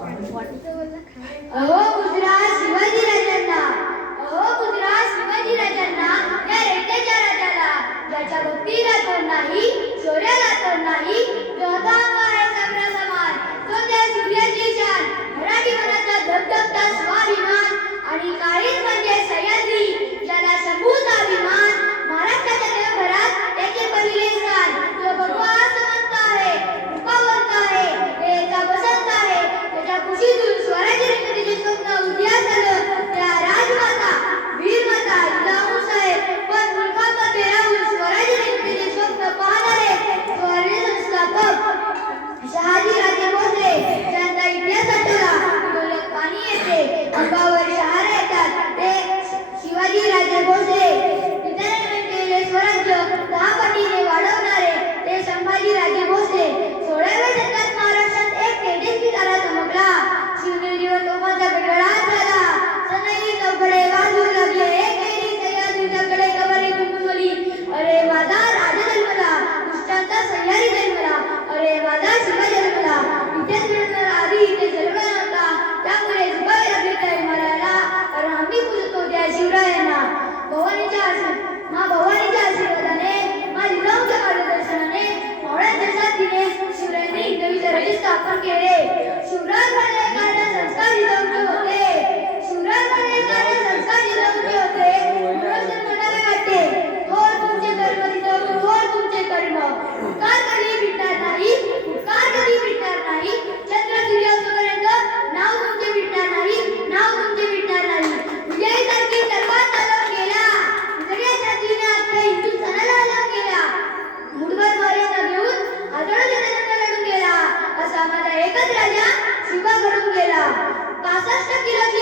अहो गुजरात शिवाजी राजांना, अहो गुजरात शिवाजी राजांना, या रेड्याच्या राजाला, ज्याच्या भक्तीला तोड नाही, शौर्याला तोड नाही, जो अथांग आहे सगळा समान, तो त्या सूर्याची शान, मराठी मनाचा धगधगता स्वाभिमान आणि काळीज म्हणजे सह्याद्री, ज्याला शंभूचा अभिमान, महाराष्ट्राच्या देवघरात त्याचे पहिले स्थान, जो भगवा समंत आहे, कृपावंत आहे, देवाचा वसंत आहे, त्याच्या कुशीतून स्वराज्य निर्मितीचे स्वप्न उदयास आलं. त्या राजमाता वीरमाता जिजाऊ साहेब पण मुलखामध्ये राहून स्वराज्य निर्मितीचे स्वप्न पाहणारे स्वराज्य संस्थापक शहाजीराजे भोसले, ज्यांचा इतिहास आठवला डोळ्यात पाणी येते, अंगावर शहारे येतात, ते शिवाजीराजे भोसले. विद्यार्थ्यांनी केलेले स्वराज्य 10 पटीने वाढवणारे ते संभाजीराजे भोसले. 16व्या शतकात महाराष्ट्रात एक तेजस्वी तारा चमकला, शिवनेरीवर तोफांचा गडगडाट झाला, सनई चौकडे वाजू लागले, एकेरी सह्याद्रीकडे गवारी घुमघुमली. अरे माझा राजा जन्मला, दुष्टांचा सह्याद्री जन्मला, अरे माझा शिवा जन्मला. इथेच मिळणार आधी इथे जन्मला नव्हता, त्यामुळे जुगावे लागले त्या हिमालयाला, कारण आम्ही पूजतो त्या शिवरायांना. भवानीच्या आशीर्वादाने, मा जिजाऊच्या मार्गदर्शनाने, मावळ्यांच्या साथीने शिवरायांनी हिंदवीचे राज्य स्थापन केले. शिवराय बनले कारण संस्कार जिजाऊचे होते, शिवराय बनले कारण संस्कार जिजाऊचे होते. पुनर्जन्म म्हणावे वाटते, थोर तुमचे कर्म जिजाऊ, थोर तुमचे कर्म. उपकार कधी भेटणार नाही, उपकार कधी भेटणार नाही, चंद्र सूर्यास्तपर्यंत नाव तुमचे भेटणार नाही, नाव तुमचे भेटणार नाही. विजयासारखी तलवार चालवून गेला, उजड्या छातीने अख्ख्या हिंदुस्थानाला हलवून गेला, मुठभर द्वारे न घेऊन हजारो जणांना लढून गेला, असा माझा एकच राजा शिवा घडून गेला. 65 किलोची